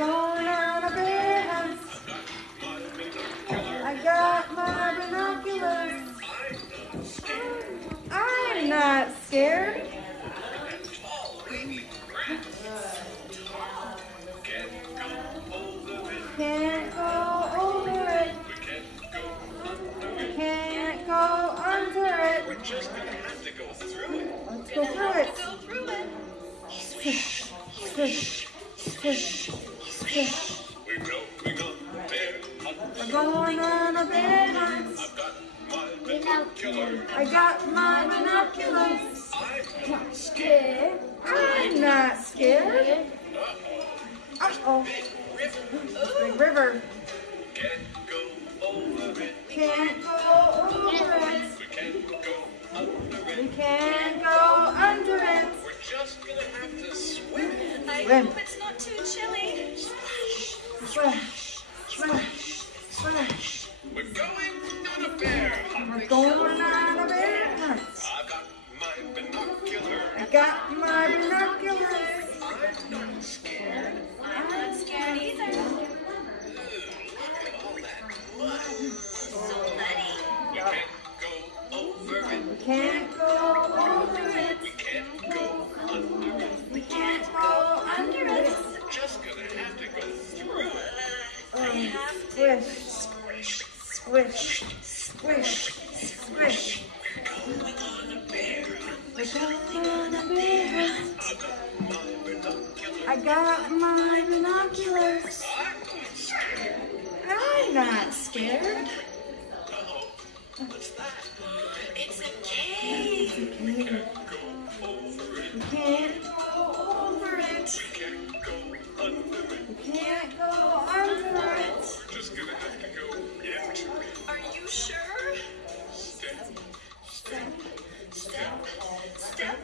going on a bear hunt. I got my binoculars. I'm not scared. Can't go over it. Can't go under it. We're just gonna have to go through it. Let's go through it. Go through it. Swish, swish, swish, swish. We're going on a bear hunt. We're going on a bear hunt. I've got my binoculars. I got my binoculars. I'm not scared. I'm not scared. Uh-oh. Big river. Can't go over it. Can't go over it. We can't go under We it. can't go under it. We're just gonna have to swim. I Swim. hope it's not too chilly. Splash, splash, splash. We're going on a bear hunt. We're going on a bear hunt. I've got my binoculars. I got my binoculars. I'm not scared. I'm not scared either. Look at all that mud. So muddy. We can't go over it. We can't go over it. We can't go under it. We can't go under it. We're just gonna have to go through it. I have to. Squish, squish, squish, squish. We're going on a bear hunt. We're going on a bear hunt. I got my I got my binoculars. binoculars. I'm I'm not not scared. scared. Uh-oh. What's that? It's a cave. We can't go over it. We can't go over it. We can't go under it. We can't go under it. We're just gonna have to go into it. Are you sure? Step, step, Step, step.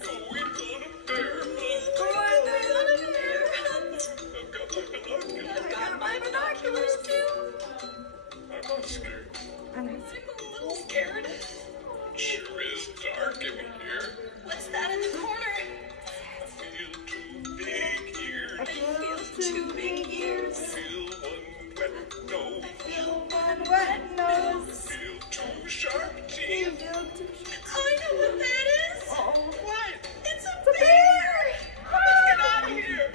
going on a bear hunt. Going on a bear hunt. I've got my I've got my binoculars. binoculars too. I'm not scared. I'm I'm a little scared. Sure is dark in here. What's that in the corner? I feel two big ears. I feel two big ears. Feel one wet nose. Feel one wet nose. Feel two sharp teeth. Feel two. I know what that is. Oh, What? It's a bear. Let's get out of here.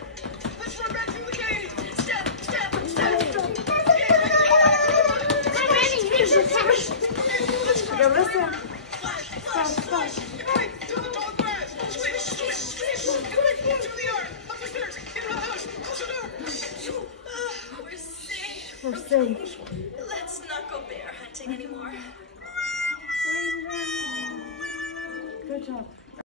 Let's run back to the cave. Step, step, step. Yo, listen. Flash, flash. Hey, to the tall grass. Swish, swish, swish. Quick, to the yard. Up the stairs. Get in the house. Close the door. We're safe. We're safe. Let's not go bear hunting anymore. Good job.